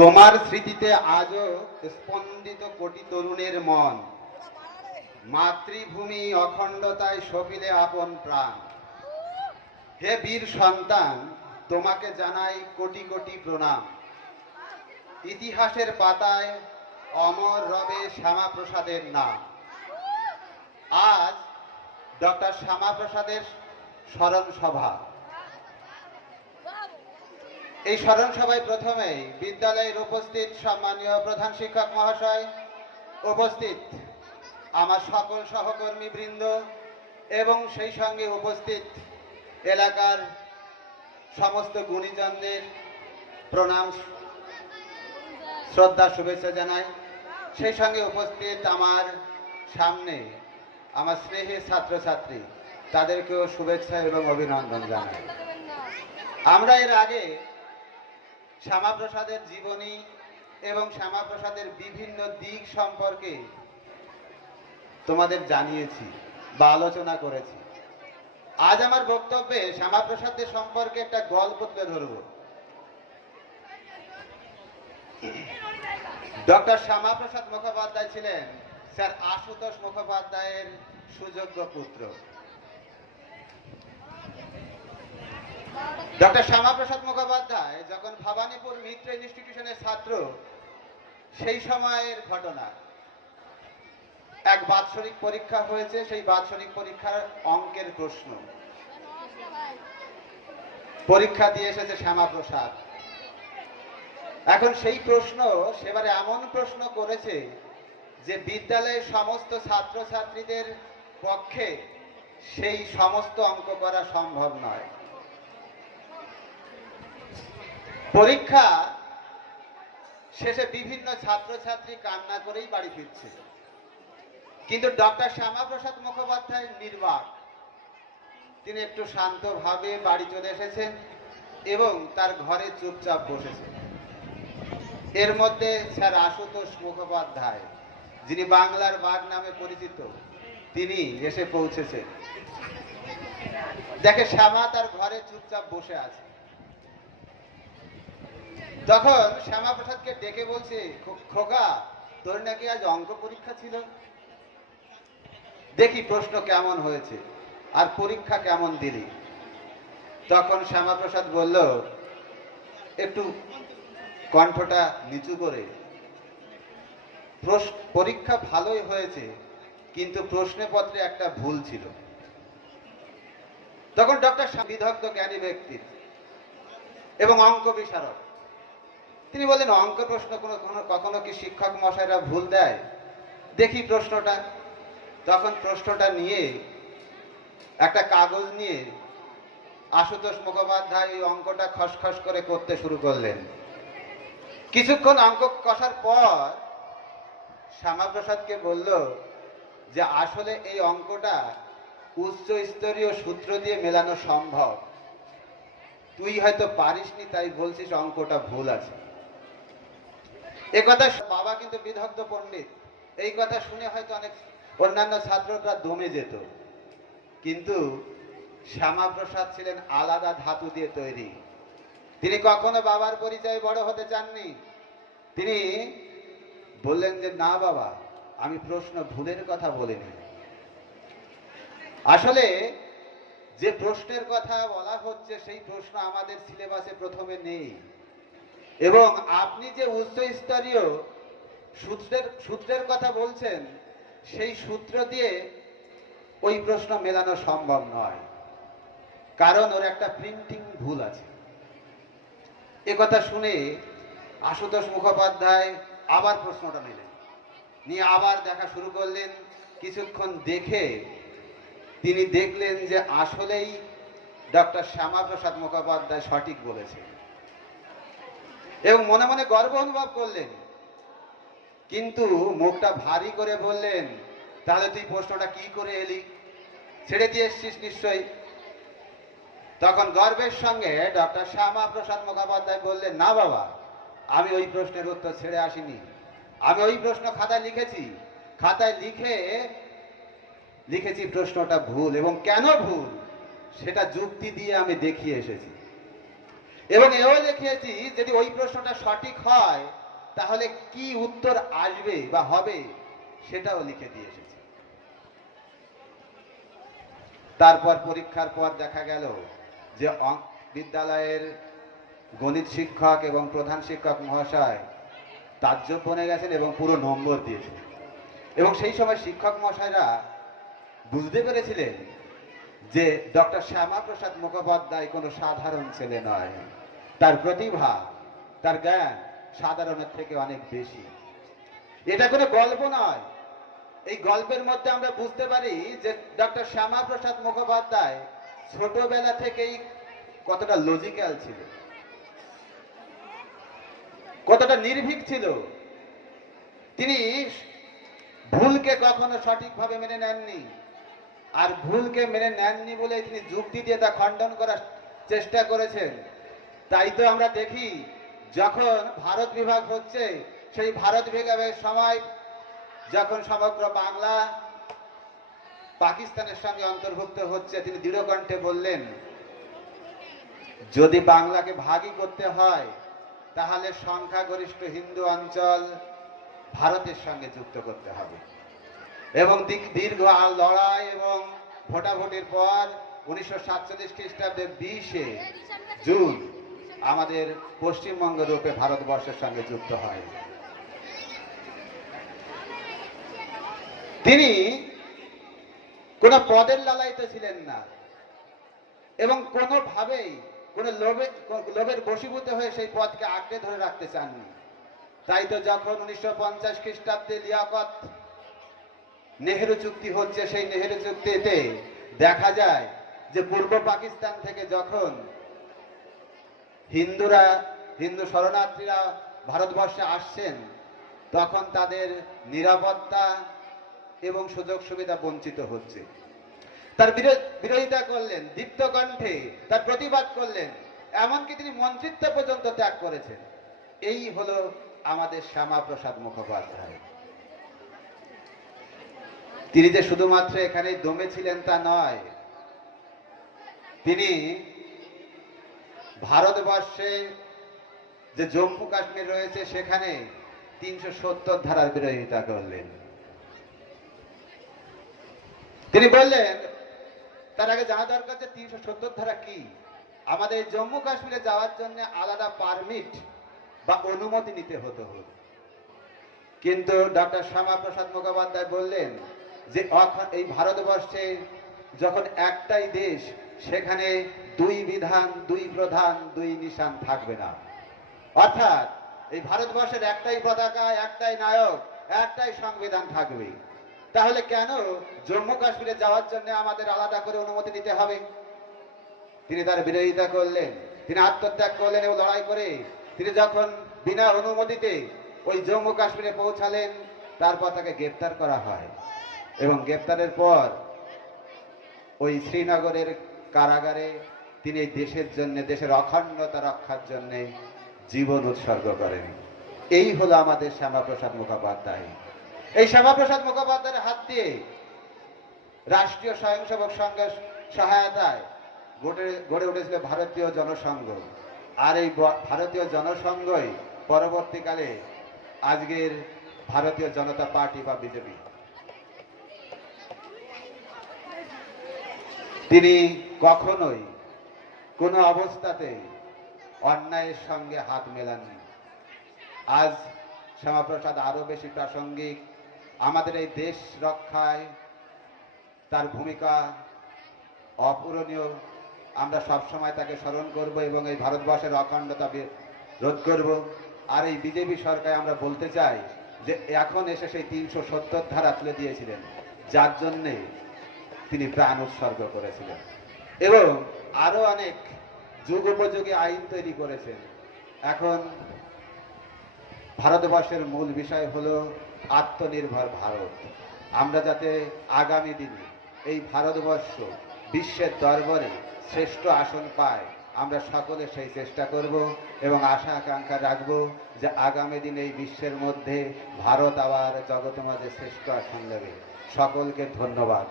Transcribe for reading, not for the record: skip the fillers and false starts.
তোমার স্মৃতিতে আজও স্পন্দিত কোটি তরুণের মন, মাতৃভূমি অখণ্ডতায় সপিলে আপন প্রাণ। হে বীর সন্তান, তোমাকে জানাই কোটি কোটি প্রণাম। ইতিহাসের পাতায় অমর রবে শ্যামাপ্রসাদের নাম। আজ ডক্টর শ্যামাপ্রসাদের স্মরণ সভা। এই স্মরণ সভায় প্রথমেই বিদ্যালয়ের উপস্থিত সম্মানীয় প্রধান শিক্ষক মহাশয়, উপস্থিত আমার সকল সহকর্মী বৃন্দ এবং সেই সঙ্গে উপস্থিত এলাকার সমস্ত গুণীজনদের প্রণাম শ্রদ্ধা শুভেচ্ছা জানাই। সেই সঙ্গে উপস্থিত আমার সামনে আমার স্নেহের ছাত্রছাত্রী, তাদেরকেও শুভেচ্ছা এবং অভিনন্দন জানাই। আমরা এর আগে শ্যামাপ্রসাদের জীবনী এবং শ্যামাপ্রসাদের বিভিন্ন দিক সম্পর্কে তোমাদের জানিয়েছি বা আলোচনা করেছি। আজ আমার বক্তব্যে শ্যামাপ্রসাদের সম্পর্কে একটা গল্প তুলে ধরব। ডক্টর শ্যামাপ্রসাদ মুখোপাধ্যায় ছিলেন স্যার আশুতোষ মুখোপাধ্যায়ের সুযোগ্য পুত্র। ডক্টর শ্যামাপ্রসাদ মুখোপাধ্যায় যখন ভবানীপুর মিত্র ইনস্টিটিউশনের ছাত্র, সেই সময়ের ঘটনা। এক বাৎসরিক পরীক্ষা হয়েছে, সেই বাৎসরিক পরীক্ষার অঙ্কের প্রশ্ন পরীক্ষা দিয়ে এসেছে শ্যামাপ্রসাদ। এখন সেই প্রশ্ন সেবারে এমন প্রশ্ন করেছে যে বিদ্যালয়ের সমস্ত ছাত্রছাত্রীদের পক্ষে সেই সমস্ত অঙ্ক করা সম্ভব নয়। পরীক্ষা শেষে বিভিন্ন ছাত্রছাত্রী কান্না করেই বাড়ি ফিরছে, কিন্তু ডক্টর শ্যামাপ্রসাদ মুখোপাধ্যায় নির্বাক। তিনি একটু শান্তভাবে বাড়ি চলে এসেছেন এবং তার ঘরে চুপচাপ বসেছেন। এর মধ্যে স্যার আশুতোষ মুখোপাধ্যায়, যিনি বাংলার বাঘ নামে পরিচিত, তিনি এসে পৌঁছেছেন। দেখে শ্যামা তার ঘরে চুপচাপ বসে আছে। তখন শ্যামাপ্রসাদকে ডেকে বলছে, খোকা, তোর নাকি আজ অঙ্ক পরীক্ষা ছিল, দেখি প্রশ্ন কেমন হয়েছে আর পরীক্ষা কেমন দিলি। তখন শ্যামাপ্রসাদ বলল, একটু কণ্ঠটা নিচু করে, পরীক্ষা ভালোই হয়েছে, কিন্তু প্রশ্নপত্রে একটা ভুল ছিল। তখন ডক্টর বিদগ্ধ জ্ঞানী ব্যক্তি এবং অঙ্ক বিশারদ, তিনি বললেন, অঙ্ক প্রশ্ন কখনো কি শিক্ষক মশাইরা ভুল দেয়, দেখি প্রশ্নটা। তখন প্রশ্নটা নিয়ে একটা কাগজ নিয়ে আশুতোষ মুখোপাধ্যায় এই অঙ্কটা খসখস করে করতে শুরু করলেন। কিছুক্ষণ অঙ্ক কষার পর শ্যামাপ্রসাদকে বলল যে আসলে এই অঙ্কটা উচ্চ স্তরীয় সূত্র দিয়ে মেলানো সম্ভব, তুই হয়তো পারিসনি, তাই বলছিস অঙ্কটা ভুল আছে। এ কথা বাবা কিন্তু বিদগ্ধ পণ্ডিত, এই কথা শুনে হয়তো অনেক অন্যান্য ছাত্ররা দমে যেত, কিন্তু শ্যামাপ্রসাদ ছিলেন আলাদা ধাতু দিয়ে তৈরি। তিনি কখনো বাবার পরিচয়ে বড় হতে চাননি। তিনি বললেন যে না বাবা, আমি প্রশ্ন ভুলের কথা বলিনি। আসলে যে প্রশ্নের কথা বলা হচ্ছে সেই প্রশ্ন আমাদের সিলেবাসে প্রথমে নেই, এবং আপনি যে উচ্চ স্তরীয় সূত্রের কথা বলছেন, সেই সূত্র দিয়ে ওই প্রশ্ন মেলানো সম্ভব নয়, কারণ ওর একটা প্রিন্টিং ভুল আছে। এ কথা শুনে আশুতোষ মুখোপাধ্যায় আবার প্রশ্নটা নিলেন, নিয়ে আবার দেখা শুরু করলেন। কিছুক্ষণ দেখে তিনি দেখলেন যে আসলেই ডক্টর শ্যামাপ্রসাদ মুখোপাধ্যায় সঠিক বলেছে এবং মনে মনে গর্ব অনুভব করলেন, কিন্তু মুখটা ভারী করে বললেন, তাহলে তুই প্রশ্নটা কি করে এলি, ছেড়ে দিয়ে এসছিস নিশ্চয়ই। তখন গর্বের সঙ্গে ডক্টর শ্যামাপ্রসাদ মুখোপাধ্যায় বললেন, না বাবা, আমি ওই প্রশ্নের উত্তর ছেড়ে আসিনি, আমি ওই প্রশ্ন খাতায় লিখেছি, খাতায় লিখেছি প্রশ্নটা ভুল, এবং কেন ভুল সেটা যুক্তি দিয়ে আমি দেখিয়ে এসেছি। এবং এও লিখেছি যদি ওই প্রশ্নটা সঠিক হয় তাহলে কি উত্তর আসবে বা হবে সেটাও লিখে দিয়ে এসেছি। তারপর পরীক্ষার পর দেখা গেল যে বিদ্যালয়ের গণিত শিক্ষক এবং প্রধান শিক্ষক মহাশয় তাজ্জব বনে গেছেন এবং পুরো নম্বর দিয়েছেন। এবং সেই সময় শিক্ষক মহাশয়রা বুঝতে পেরেছিলেন যে ডক্টর শ্যামাপ্রসাদ মুখোপাধ্যায় কোনো সাধারণ ছেলে নয়, তার প্রতিভা, তার জ্ঞান সাধারণের থেকে অনেক বেশি। এটা কোনো গল্প নয়। এই গল্পের মধ্যে আমরা বুঝতে পারি যে ডক্টর শ্যামাপ্রসাদ মুখোপাধ্যায় ছোটবেলা থেকেই কতটা লজিক্যাল ছিল, কতটা নির্ভীক ছিল। তিনি ভুলকে কখনো সঠিকভাবে মেনে নেননি, আর ভুলকে মেনে নেননি বলে তিনি যুক্তি দিয়ে তা খণ্ডন করার চেষ্টা করেছেন। তাই তো আমরা দেখি যখন ভারত বিভাগ হচ্ছে, সেই ভারত বিভাগের সময় যখন সমগ্র বাংলা পাকিস্তানের সঙ্গে অন্তর্ভুক্ত হচ্ছে, তিনি দৃঢ়কণ্ঠে বললেন যদি বাংলাকে ভাগই করতে হয় তাহলে সংখ্যাগরিষ্ঠ হিন্দু অঞ্চল ভারতের সঙ্গে যুক্ত করতে হবে। এবং দীর্ঘ লড়াই এবং ভোটাভুটির পর 1947 খ্রিস্টাব্দের 20 জুন আমাদের পশ্চিমবঙ্গ রূপে ভারতবর্ষের সঙ্গে যুক্ত হয়। তিনি কোন পদের লালায়িত ছিলেন না এবং কোনোভাবেই কোন লোভের বশীভূত হয়ে সেই পদকে আঁকড়ে ধরে রাখতে চাননি। তাই তো যখন 1950 খ্রিস্টাব্দে লিয়াকত নেহেরু চুক্তি হচ্ছে, সেই নেহেরু চুক্তিতে দেখা যায় যে পূর্ব পাকিস্তান থেকে যখন হিন্দু শরণার্থীরা ভারতবর্ষে আসছেন তখন তাদের নিরাপত্তা এবং সুযোগ সুবিধা বঞ্চিত হচ্ছে। তার বিরোধিতা করলেন, দীপ্ত কণ্ঠে তার প্রতিবাদ করলেন, এমনকি তিনি মন্ত্রিত্ব পর্যন্ত ত্যাগ করেছেন। এই হলো আমাদের শ্যামাপ্রসাদ মুখোপাধ্যায়। তিনি যে শুধুমাত্র এখানে দমে ছিলেন তা নয়, তিনি ভারতবর্ষে যে জম্মু কাশ্মীর রয়েছে সেখানে 370 ধারার বিরোধিতা করলেন। তিনি বললেন তার আগে জানা দরকার যে 370 ধারা কি। আমাদের জম্মু কাশ্মীরে যাওয়ার জন্য আলাদা পারমিট বা অনুমতি নিতে হতো। কিন্তু ডক্টর শ্যামাপ্রসাদ মুখোপাধ্যায় বললেন যে এই ভারতবর্ষে যখন একটাই দেশ, সেখানে দুই বিধান, দুই প্রধান, দুই নিশান থাকবে না। অর্থাৎ এই ভারতবর্ষের একটাই পতাকা, একটাই নায়ক, একটাই সংবিধান থাকবে। তাহলে কেন জম্মু কাশ্মীরে যাওয়ার জন্য আমাদের আলাদা করে অনুমতি নিতে হবে? তিনি তার বিরোধিতা করলেন, তিনি আত্মত্যাগ করলেন এবং লড়াই করে তিনি যখন বিনা অনুমতিতে ওই জম্মু কাশ্মীরে পৌঁছালেন, তারপর তাকে গ্রেপ্তার করা হয় এবং গ্রেপ্তারের পর ওই শ্রীনগরের কারাগারে তিনি এই দেশের জন্য, দেশের অখণ্ডতা রক্ষার জন্য জীবন উৎসর্গ করেন। এই হলো আমাদের শ্যামাপ্রসাদ মুখোপাধ্যায়। এই শ্যামাপ্রসাদ মুখোপাধ্যায়ের হাত দিয়ে রাষ্ট্রীয় স্বয়ংসেবক সংঘের সহায়তায় গড়ে উঠেছিল ভারতীয় জনসংঘ। আর এই ভারতীয় জনসংঘই পরবর্তীকালে আজকের ভারতীয় জনতা পার্টি বা বিজেপি। তিনি কখনোই কোনো অবস্থাতে অন্যায়ের সঙ্গে হাত মেলাননি। আজ শ্যামাপ্রসাদ আরো বেশি প্রাসঙ্গিক। আমাদের এই দেশ রক্ষায় তার ভূমিকা অপূরণীয়। আমরা সবসময় তাকে স্মরণ করব এবং এই ভারতবর্ষের অখণ্ডতা রোধ করব। আর এই বিজেপি সরকার আমরা বলতে চাই যে এখন এসে সেই 370 ধারা তুলে দিয়েছিলেন, যার জন্যে তিনি প্রাণ উৎসর্গ করেছিলেন এবং আরো অনেক যুগোপযোগী আইন তৈরি করেছেন। এখন ভারতবর্ষের মূল বিষয় হলো আত্মনির্ভর ভারত। আমরা যাতে আগামী দিনে এই ভারতবর্ষ বিশ্বের দরবারে শ্রেষ্ঠ আসন পায়, আমরা সকলে সেই চেষ্টা করব এবং আশা আকাঙ্ক্ষা রাখব যে আগামী দিনে এই বিশ্বের মধ্যে ভারত আবার জগতের মাঝে শ্রেষ্ঠ আসন নেবে। সকলকে ধন্যবাদ।